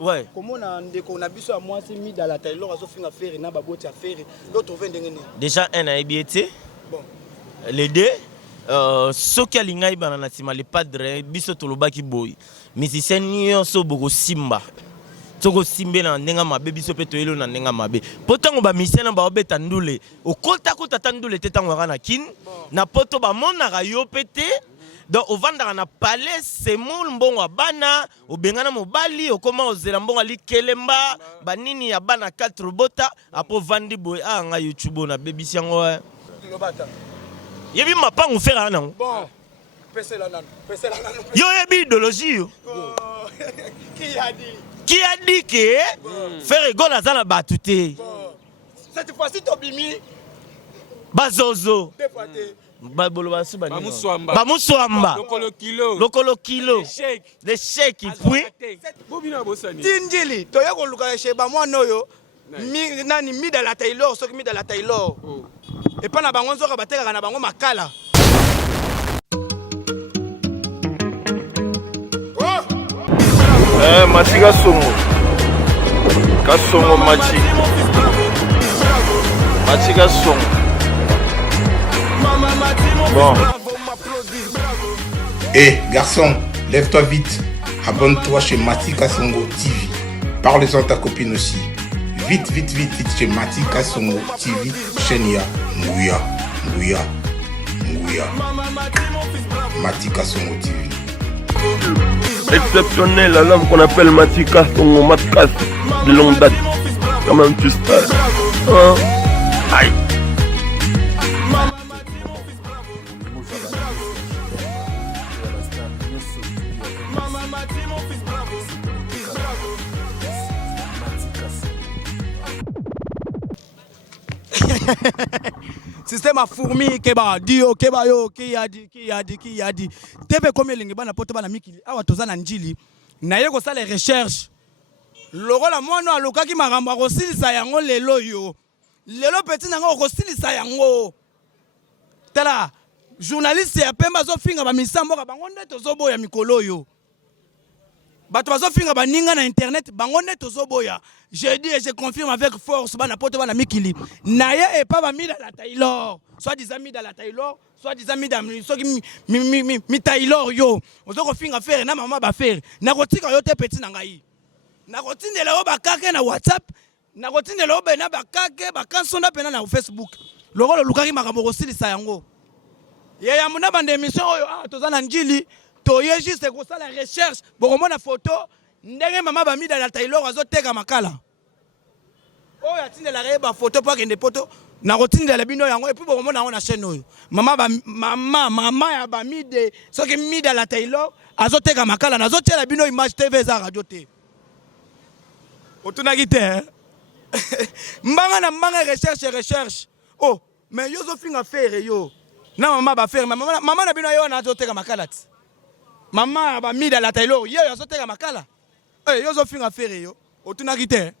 Ouais. Comment on a vu ça moi c'est mis dans la taille là on fait affaire na baboti affaire l'autre vient d'engagner. Déjà un a ébiété. Bon. Les deux soki alinga ibana na tima le padre biso tolobaki boy. Musicien nyonso boko simba. Toko simbe na ndenga mabe biso pe toyelo na ndenga mabe. Potango ba musicien na ba obeta ndule. Okota ko tatandule tetango na kin na poto ba mona ga yo pété. Donc au vendre na palais c'est mon mbongo bana au bengana mobali au comment ozela mbongo ali kelemba banini ya bana 4 bota apo vandi boy a nga YouTube na baby siango Lobata yebi mapango faire na bon pese la nano yo yebi idéologie yo qui a dit que faire rigole azana batuté cette fois-ci tobimi bazozo deux fois Babolo basu bani. Bamuswamba. Lokolo kilo. Les chèques puis. Tindili toya ko luka chez ba moi noyo. Mi nani mi dans la Taylor so mi dans la Taylor. Et pas na bango nzoka bateka na bango makala. Machi Kasongo. Kasongo Machi. Machi Kasongo. Bon. Hé, garçon, lève-toi vite. Abonne-toi chez Mati Kasongo TV. Parle-en à ta copine aussi. Vite, vite, vite, vite chez Mati Kasongo TV. Chenia, Ngouya, Ngouya, Ngouya. Mati Kasongo TV. Exceptionnel, un homme qu'on appelle Mati Kasongo, Matkas, de longue date. Quand même, tu sais. Hein? Aïe. Système à fourmi keba dio keba yo qui a dit TV combien lingi bana poto bana mikili awa tozana njili na yeko ça les recherches loko la mwana alokaki makambo akosilisa yango lelo yo lelo petit nanga okosilisa yango tala journaliste ya pemba zo finga ba misambo ka bango nde tozoboya mikolo yo bato bazo finga baninga na internet bango nde tozoboya. Je dis et je confirme avec force bana poto bana mikili naye et pas ba mi dans la Taylor soit des amis dans la Taylor soit des amis dans mi Taylor yo ozo ko finga faire na mama ba faire na kotika yo te petit na ngai na kotindela yo bakake na WhatsApp na kotindela yo bena bakake bakansonda pena na Facebook lokolo lukaki makambo kosilisa yango ye ya muna bande émission oyo tozana njili toye juste ko sala recherche bokomona photo ndenge mama ba mi dans la Taylor azoteka makala oyo atindela reba photo pa kende poto na kotindela bino yango et puis bokomona yango na chaîne oyo mama ya ba mi de soki mi dans la Taylor azoteka makala nazotela bino image TV za radio te otunaki te mbanga na mbanga recherche oh mais yo zo finga faire yo na mama ba faire mama na bino yo na azoteka makala ti mama ba mi dans la Taylor yo azoteka makala yo zo finga faire yo otunaki te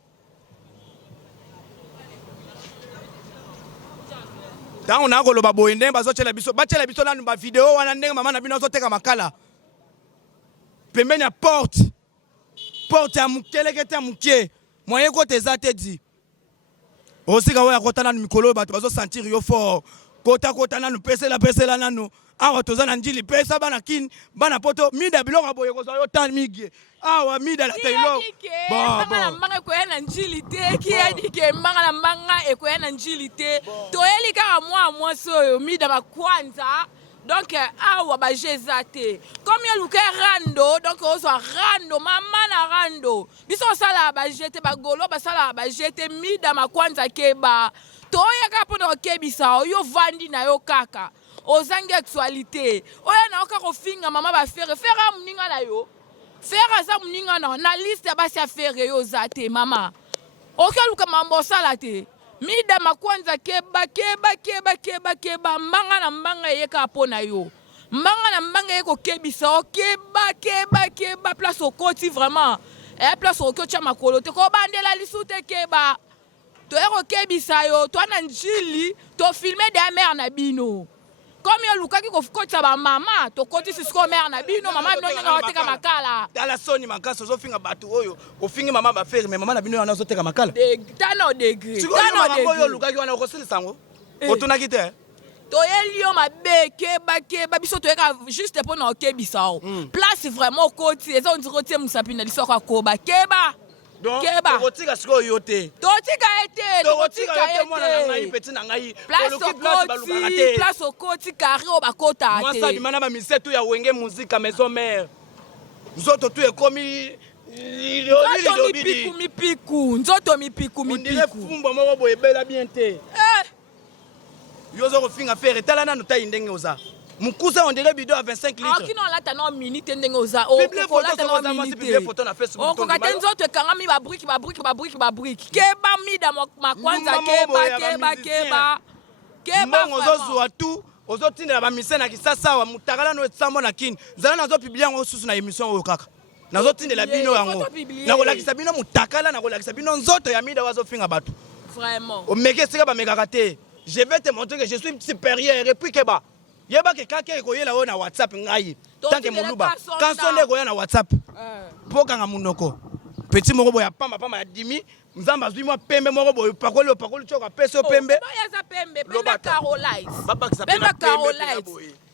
tango na koloba boye ndenge bazotela biso batela biso nanu ba video wana ndenge mama na bino azoteka makala pembeni ya porte ya mukelekete ya mukie moyen kote eza te di osika oyo akota nanu mikolo bato bazosentir yo fort kota nanu pesela nanu awa toza na njili pesa bana kin bana poto mida biloko boye kozwa yo tan migie awa mida la Taylor manga manga ekoya na njili te ki adike manga manga ekoya na njili te toyeli kaka mwa soyo mida bakwanza donc awa ba jezate comme ya luka rando donc ozwa rando mama na rando biso sala ba jete ba golo ba sala ba jete mida makwanza keba toya ka pona okebisa yo vandi na yo kaka ozangi actualité oya na oka kofinga mama ba faire muninga na yo faire za muninga na liste ya basi affaire yo zate mama okeluka mambo sala te mida makwanza keba mbanga na mbanga yeka pona yo mbanga na mbanga yeko kebisa keba place au koti vraiment place au koti makolo te ko bandela lisute keba to yeko kebisa yo to na njili to filmer des mères na bino Comme il y a Luka qui a sa maman, tu côté c'est ce qu'on met en habit, non, maman, non, non, t'es makala. Dans la zone, ma casse, au fin bateau, au fin maman va faire, mais maman n'a bien un autre makala. T'as un degré. Tu vois, Luka qui va nous recevoir le sang. Retourne à quitter. Toyeli ma keba biso toyeka juste pour na kebisa place vraiment côté les on dirait que musapi na lisoko koba keba keba totika siko yote totika mwana ngai petit na ngai place au côté carré au bakota moi ça dimana ba misetu ya wenge musique maison mère nzoto tu ekomi mipiku nzoto mipiku fumba moko boye bela bien te yozo kofinga faire tala nanu tayi ndenge oza mukusa on dirait bidon à 25 litres. Qui non là t'as non minute ndenge oza o ko là t'as non minute photo na Facebook o ko katen nzoto kanga mi ba brique keba mi da makwanza keba ozo tu ozo tindela ba misena kisasa wa mutakala no etsambo na kini zala nazo publier ngo susu na émission oyo kaka nazo tindela bino yango na ko lakisa bino mutakala na ko lakisa bino nzoto ya mida wazo finga batu vraiment o meke sika ba megakate. Je vais te montrer que je suis supérieur et puis keba. Yeba ke kaka ekoyela na WhatsApp ngai. Tant que moluba. Quand sonne ekoyela na WhatsApp. Poka nga munoko. Petit moko boya pamba ya dimi. Nzamba zwi mo pembe moko boya pakolo choka peso pembe. Boya za pembe Caroline. Pembe Caroline.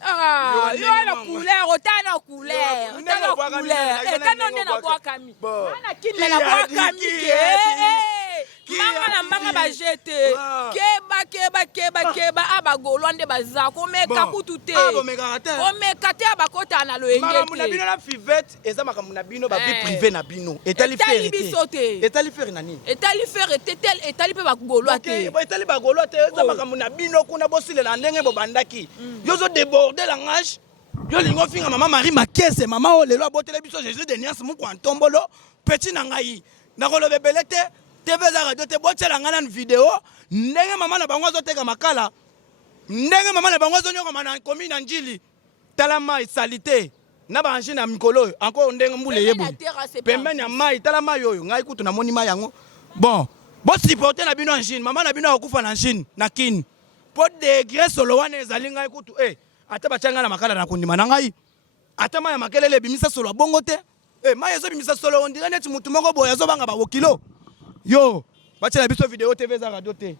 Ah, yo la couleur, otana couleur. Etana na boa kami. Mana kinna na boa kami manga bajete keba abagolwa nde bazako meka kutu te omeka te abakota na loyenge te muna bino na fivette eza makambo na bino ba vie privée na bino etali faire nani etali faire tetel etali pe bagolwa te etali bagolwa te eza makambo na bino kuna bosilela ndenge bobandaki yozo déborder langage yo lingo finga mama Marie Makese mama o lelo abotele biso Jésus de Nias muko antombolo petit na ngai na kolobe belete TV za radio te botela ngana video ndenge mama na bango azoteka makala ndenge mama na bango azonyoko mana komi na njili tala mai salite na ba anjina mikolo encore ndenge mbule yebu pembeni ya mai tala mai oyo ngai kutu na moni mai yango bon bo supporter na bino anjine mama na bino akufa na anjine na kin po degré solo wana ezali ngai kutu ata bachanga na makala na kundima na ngai ata mai ya makelele bimisa solo bongo te mai ezo bimisa solo on dirait neti mutu moko boya zo banga ba kilo. Yo, bacha la biso vidéo TV za radio te.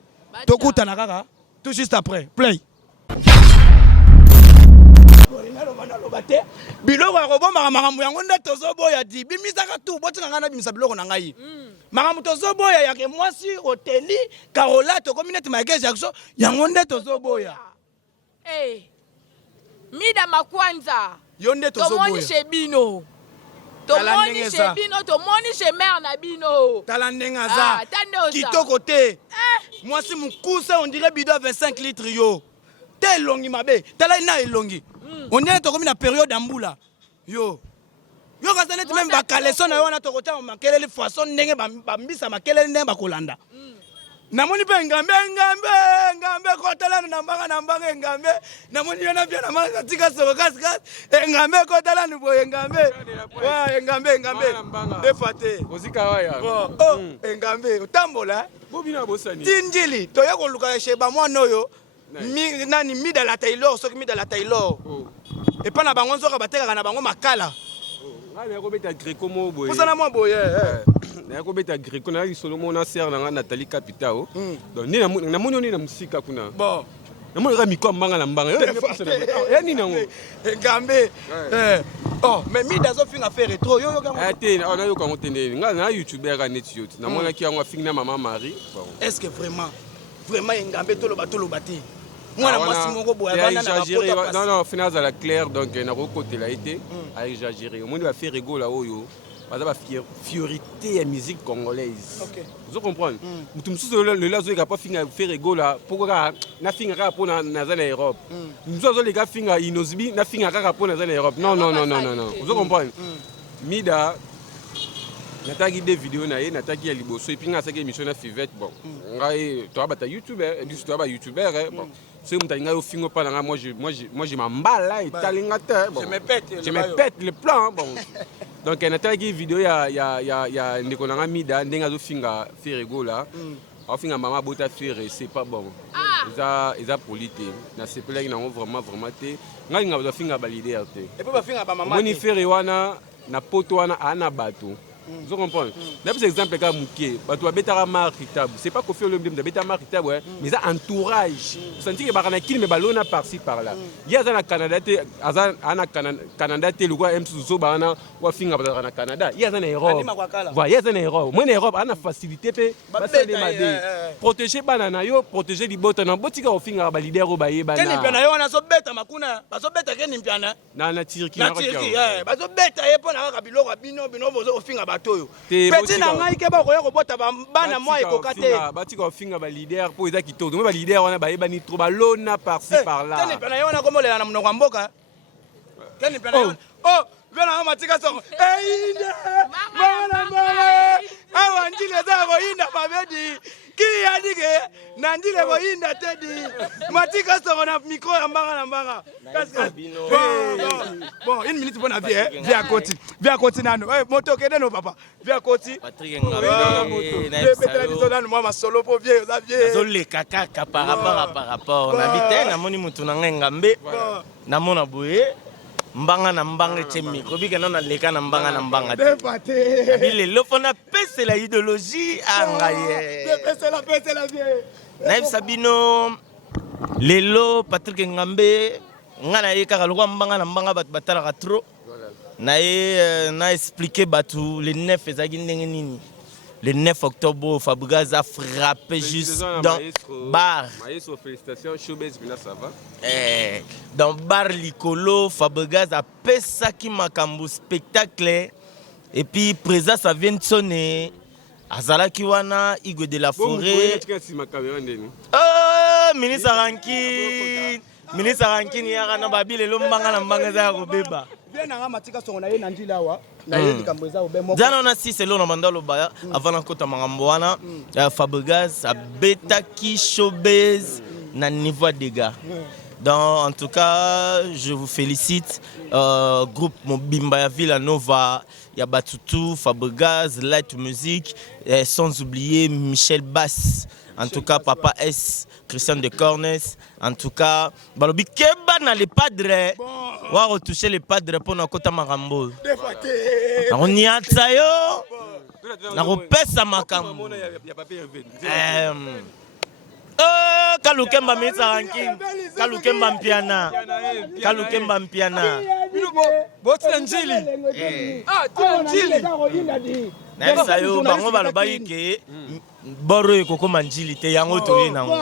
Tokuta na kaka. Tout juste après. Play. Biloko ya kobomba makambo yango nde tozoboya di. Bimisaka tu botika ngana bimisa biloko na ngai. Makambo tozoboya ya ke mwasi hoteli Carola to community Michael Jackson yango nde tozoboya. Mida makwanza. Yo nde tozoboya. Tomoni shebino. Tomoni chez bino, tomoni chez mère na bino. Talandenga za. Kitoko te. Moi si mukusa on dirait bidon 25 litres yo. Te longi mabe. Tala ina elongi. On dirait to comme na période ambula. Yo. Yo kasane même ba kaleso na yo na to kota makelele façon ndenge bambisa makelele ndenge bakolanda. Namoni pe ngambe kotala na mbanga ngambe namoni yana pia na manga tika soko kasi ngambe kotala ni boye ngambe wa ngambe defate ozika waya ngambe utambola bobina bosani tinjili toya koluka sheba mwana oyo nani mida la Taylor soki mida la Taylor et pas na bango nzoka bateka na bango makala ngale yakobeta greco mo boye posana mo boye yakobeta greco na isolo mona sœur na Nathalie Capitao donc ni na moni ni na musika kuna bon na moni ka miko mbanga na mbanga yo ni nango ngambe oh mais mida zo finga faire trop yo ka te na yo ka ngotende ngala na youtuber ka net yout na mona ki yango finga mama Marie bon est-ce que vraiment ngambe toloba te moi moi si moko boya non non finance à la claire donc na ko côté là été a exagéré au moins va faire rigolo là oyo baza ba fiorité ya musique congolaise. OK. Vous comprenez? Mutu mususu le lazo ka pas finga faire rigolo là pourquoi na finga ka po na za na Europe. Mususu les gars finga inozbi na finga ka po na za na Europe. Non. Vous comprenez? Mida nataki des vidéos na ye nataki ya liboso et puis nga saki émission na Fivette bon. Ngai to abata YouTuber et puis to aba YouTuber bon. C'est un peu au fingo pas moi je m'emballe là et talingate bon je me pète le plan bon donc on a tagi vidéo ya ndeko na mida ndenga zo finga ferego là au finga mama bota faire c'est pas bon eza poli te nasepelaki nango vraiment te ngai nga bafinga balider te omoni fere wana na poto wana aa na bato vous comprenez? D'abord, exemple, quand Mouké, tu as bêta marquitable. C'est pas qu'on fait le même de bêta marquitable, mais ça entourage. Vous sentez que Barana qui me ballonne par-ci par-là. Il y a un Canada, Canada, le roi M. Sousso, Barana, ou à Finga, Barana Canada. Il y a un erreur. Voilà, il y a un erreur. Moi, l'Europe a une facilité, protéger Banana, protéger les bottes, on a botti au Finga, Balider au Baye, Banana. Quel est le so bêta, Makuna? Pas so bêta, quel est le na Turquie. Na Turquie, pas so bêta, il y a pas un rabilo, rabino, au Finga. Petit na ngai ke ba koya ko bota bana moi ekokate batika ofinga ba leader po eza kitoko me ba leader wana ba yebani trop balona par-ci par-là tani pena yona komolela na mnoko mboka tani pena oh vena matika soko inde mama awa ndile za ko inda babedi ki yadige na ndile ko inda tedi matika soko na micro ya mbanga bon une minute bonne vie via côté nano moto kede no papa via côté Patrick Ngabe na moi ma solo po vie Xavier zo le kaka par rapport na bitena moni mutu na Ngambe na mona boye mbanga na mbanga temi kobika na leka na mbanga te bile lo fona pese la idéologie angaye pese la vie Naïf Sabino lelo Patrick Ngambe ngana yeka lokwa mbanga na mbanga batala trop na expliqué batu le 9 ezaki ndenge nini le 9 octobre Fabregas a frappé juste dans bar maestro félicitations showbiz bila ça va dans bar likolo Fabregas a pesaki makambo spectacle et puis présent ça vient de sonner azalaki wana Igwe de la Forêt ministre Rankin yaka na babile lo mbanga na mbanga za kobeba bien nga matika songo na ye na ndila wa na ye likambo eza obemo zana na si selo na mandalo baya avant na kota makambo wana Fabregas a betaki showbiz na niveau de gars. Donc en tout cas, je vous félicite groupe Mobimba ya Villanova, ya Batutu, Fabregas, Light Music, sans oublier Michel Bass. En tout cas, Papa S, Christian de Cornes. En tout cas, Balobi Keba na les padres. On va retoucher les padres pour nos kota marambo. On y a ça yo. Na repesa makambo. Kalukemba Misa Rankin. Kalukemba Mpiana. Kalukemba Mpiana. Botsana njili. njili. Na sayo bango balobai ke boro ekoko manjili te yango toye nango.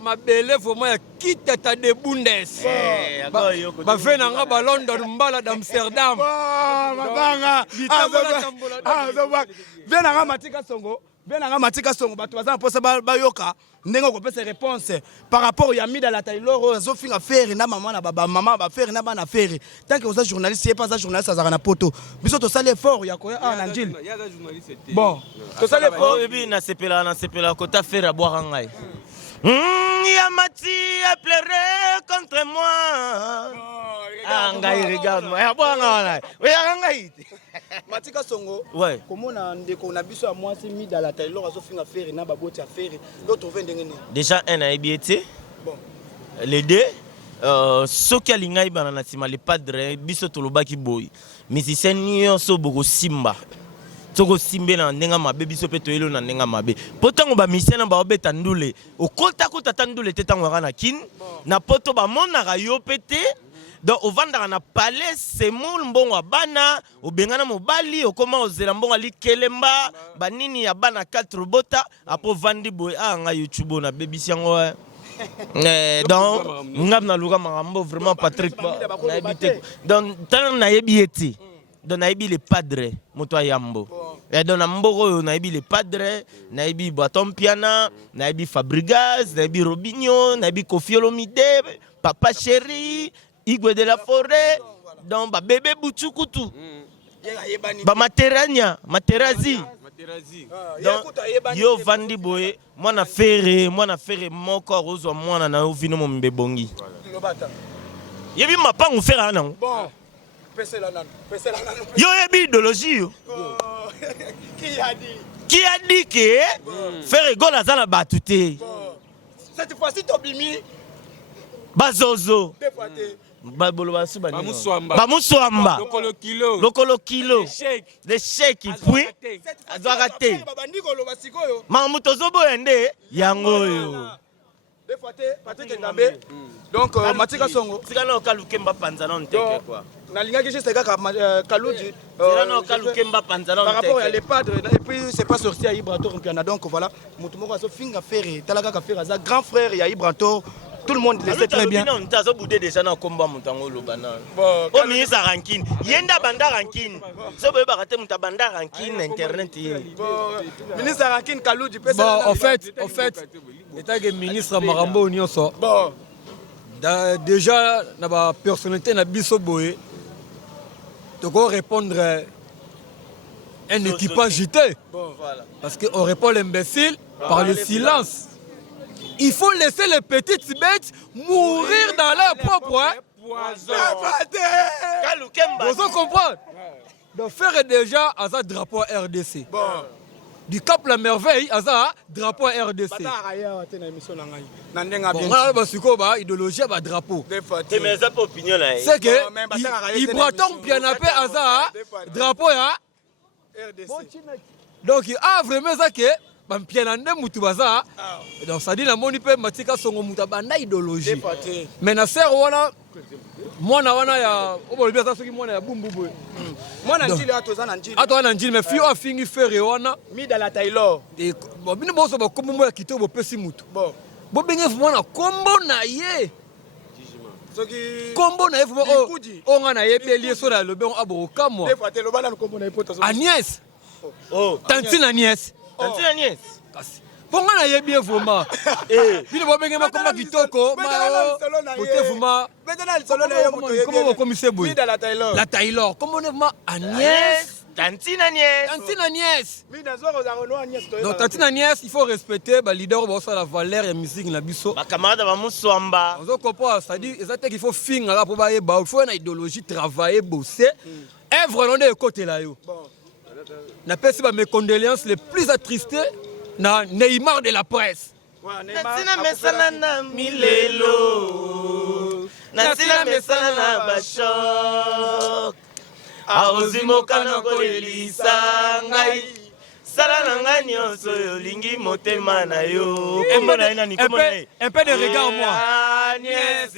Mabele vraiment ya kitata de Bundes. Ba fait nanga ba London mbala d'Amsterdam. Mabanga. Venanga matika songo. Venanga matika songo bato bazana posa bayoka ndenge ko pesa réponse par rapport ya mida la tailoro zo finga faire na maman na baba maman ba faire na bana faire tant que vous êtes journaliste pas ça journaliste ça na poto biso to sale fort ya ko na njili bon to sale fort et puis na sepela kota faire boire ngai Yamati a pleuré contre moi. Ngai regarde-moi. Ya boire ngai. Oui ngai. Matika songo. Ouais. Comment on a ndeko na biso à moi c'est mis dans la tailor zo finga faire na baboti à faire l'autre vend ndenge ni. Déjà un a ébiété. Bon. Les deux soki alingai bana na tima le padre biso tolobaki boy. Musicien nyonso boko simba. Toko simbe na ndenga mabe biso pe toyelo na ndenga mabe. Potango ba musicien ba obeta ndule. Okota kota tandule tetango na kin na poto ba mona ga yo pété. Donc au vanda na palais c'est moul mbongo bana obengana mobali okoma ozela mbongo ali kelemba banini ya bana 4 bota apo vandi boy nga YouTube na bebisi yango donc ngam na luka makambo vraiment Patrick na ebite donc tant na yebieti donc na yebi les padres moto yambo et donc na mboko na yebi les padres na yebi Baton Piana na yebi Fabregas na yebi Robinho na yebi Koffi Olomide Papa Chéri Igwe de la Forêt, donc ba bébé Butchukutu, ba Materania, Materazi. Donc yo vandi boye, moi na ferre moko rozo moi na ovino mo mbebongi. Yebi mapangu faire nan. Bon. Pese la nan. Yo yebi idéologie yo. Qui a dit? Qui a dit que faire gola za na batute? cette fois-ci tobimi bazozo deux fois te babolo basu banini Bamuswamba. lokolo kilo Shake. le shake puis azwaka te babandi koloba sikoyo makambo tozoboya nde yango oyo deux fois te Patrick Ngambe donc Matika Songo tika na okalukemba panza na nteke quoi nalingaki juste kaka Kaludi tika na okalukemba panza na par rapport à nteke les padres et puis c'est pas sorti à Ibrator Mpiana donc voilà mutu moko aso finga faire talaka ka faire za grand frère ya Ibrator tout le monde le sait très bien on tazo boudé déjà na komba mutango lobana bon o ministre rankine yenda banda rankine so boye bakate muta banda rankine internet ministre Rankine Kaludi pesa Bon, en fait, état que ministre Marambo Nyonso, bon déjà, la personnalité na biso boye, tu peux répondre un équipage JT. voilà Parce qu'on répond l'imbécile par le silence. Il faut laisser les petites bêtes mourir dans leur propre. kalukemba Vous comprenez? Donc faire déjà à ça drapeau RDC. bon Du Cap la Merveille à ça drapeau RDC. bataya te na émission na ngai na ndenga Bon, bien on a basiko ba idéologie ba drapeau. deux fois te te mais ça pas opinion là C'est que Non, mais Batara, il braton bien appelé à ça drapeau ya. RDC Donc il a vraiment ça que ba pianande mutu baza. Donc ça dit la moni pe matika songo muta banda idéologie. deux fois te Mais na ser wana mwana wana ya obolobi ata soki mwana ya bumbu boye. mwana njili atoza na njili Ato wana njili mais fio afingi fere wana mida la Taylor et bon bino boso ba kombo ya kitoko bo pesi mutu. bon Bo benge mwana kombo na ye. soki Kombo na ye fuma Likudi. o nga na ye belie so na lobe abo kamwa. deux fois te lobana lukombo na ipota Agnès, oh tantine Agnès. tantina nièce Kasi. Ponga na ye bien vraiment. Bino bo benge makoma kitoko ma bote fuma. betana lisolo na yo moto Comment vous commissaire boy? mida la Taylor La Taylor, comment on est Agnès? tantina nièce Tantine Agnès. mida zo za reno Agnès to Donc Tantine Agnès, il faut respecter le leader de la valeur et la musique na biso. bacamarade bamuswamba On comprend, c'est-à-dire exactement qu'il faut finir pour bailler ba, il faut une idéologie travailler bosser. Œuvre non de côté là yo. Na pesi ba mes condoléances les plus attristées na Neymar de la presse. natina mesana na milelo natina mesana na bashok aozimoka na kolelisa ngai sala na ngai nyonso oyo olingi motema na yo kombo na ye nani kombo na ye Un peu de regard moi. Agnès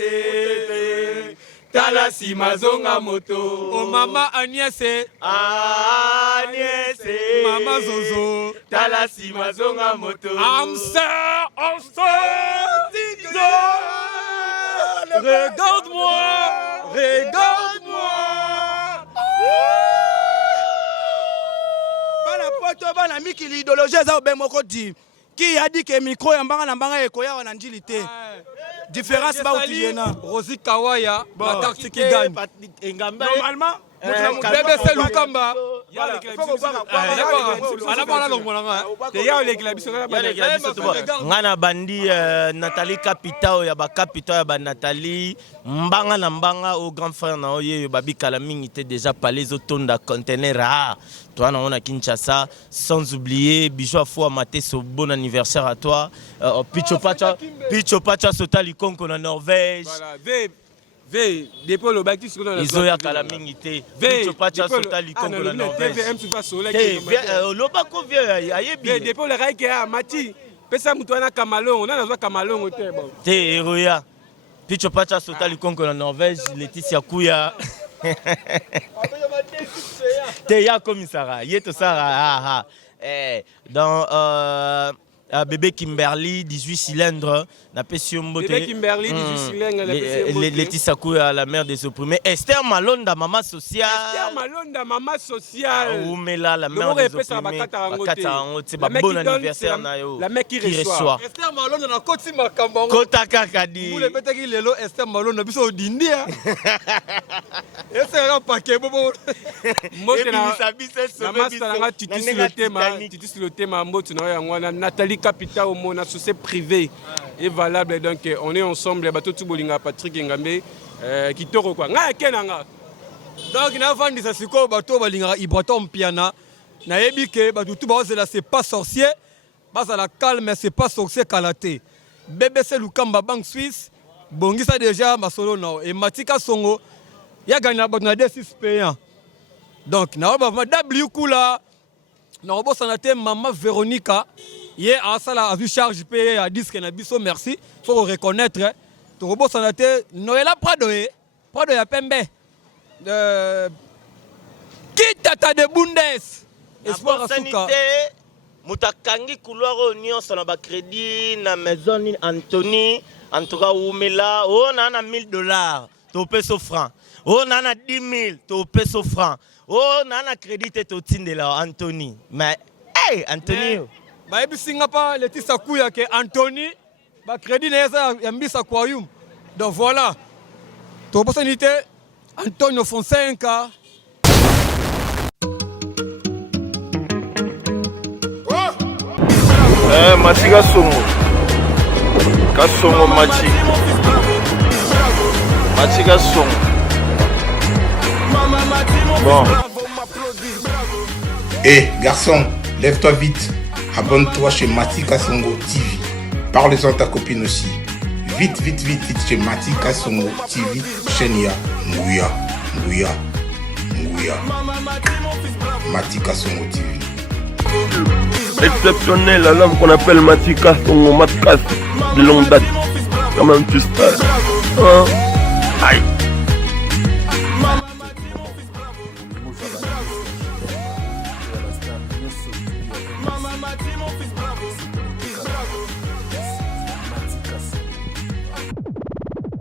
tala nsima zonga moto Oh maman Agnès, Agnès maman Zozo. tala nsima zonga moto Amsa, regarde-moi, regarde-moi. bana poto bana mikili idéologie za obe moko di qui a dit que micro ya mbanga na mbanga ekoya na njili te différence ba utiyena Rosie Kawaya, la tactique qui gagne. normalement BBC Lukamba. nga na bandi Nathalie Capitao ya bakapitao ya banathalie mbanga na mbanga au grand frère na oyo oyo babikala mingi te déjà palais ezotonda contener rare toi nango na Kinshasa sans oublier Bijou Afua Mateso bon anniversaire à toi Picho Pacha Sota Likonko na Norvège Ve depuis le bac tu sais ezoyakala mingi te Picho Pacha Sota Likonko na Norvège lobako vieux ayebi depuis le raïk ya mati pesa mutu wana kamalongo na nazwa kamalongo te bon te eroya Picho Pacha Sota Likonko na Norvège Laetitia Kuya te ya komisara ye tosara dans bébé Kimberly 18 cylindres na Pesiombo Bébé Kimberly 18 cylindres na Pesiombo Laetitia Kuya la mère des opprimés Esther Malonda maman sociale Esther Malonda maman sociale Oumela la mère des opprimés bon anniversaire na yo la mec qui reçoit Esther Malonda na koti makambo. kota kakadi Vous le petaki lelo Esther Malonda biso odindia. Esther paquet bobo. mbote na master nga titis le tema mbote na yango na Nathalie Capitao mona société privée est valable donc on est ensemble bato tout bolinga Patrick Ngambe kitoko quoi nga kenanga Donc na vandi sa siko bato balinga Ibraton Mpiana. Na yebi ke bato tout ba c'est pas sorcier. Basa la calme mais c'est pas sorcier kalaté. BBC Lukamba Bank Suisse, Bongisa déjà Masolo no et Matika Songo, ya gagné la bonne 6 payants. Donc na ba W kula na obo sanate maman Véronica, hier à ça la vu charge payé à disque na biso merci, faut reconnaître to obo sanate Noëlla Prado ya Pembe. Kitata de Bundes. Espoir Asuka. Mutakangi couloir au nyonso na ba crédit na maison ni Anthony en tout cas Oumela on a $1000 to peso franc on a 10 000 to peso franc on a crédit to tindela Anthony mais hey Anthony ba ebisinga pa letisa kuya ke Anthony ba crédit na ya mbisa kwa yum donc voilà to opportunité Antonio Fonseca. Mati Kasongo. Kasongo Mati. Mati Kasongo. Bon. Garçon, lève-toi vite. Abonne-toi chez Mati Kasongo TV. Parle-en à ta copine aussi. Vite chez Mati Kasongo TV. Chenia, Nguya. Mati Kasongo TV. Exceptionnel, la lame qu'on appelle Matika, son matkas de longue date. Quand même, tu sais. Hein? Aïe.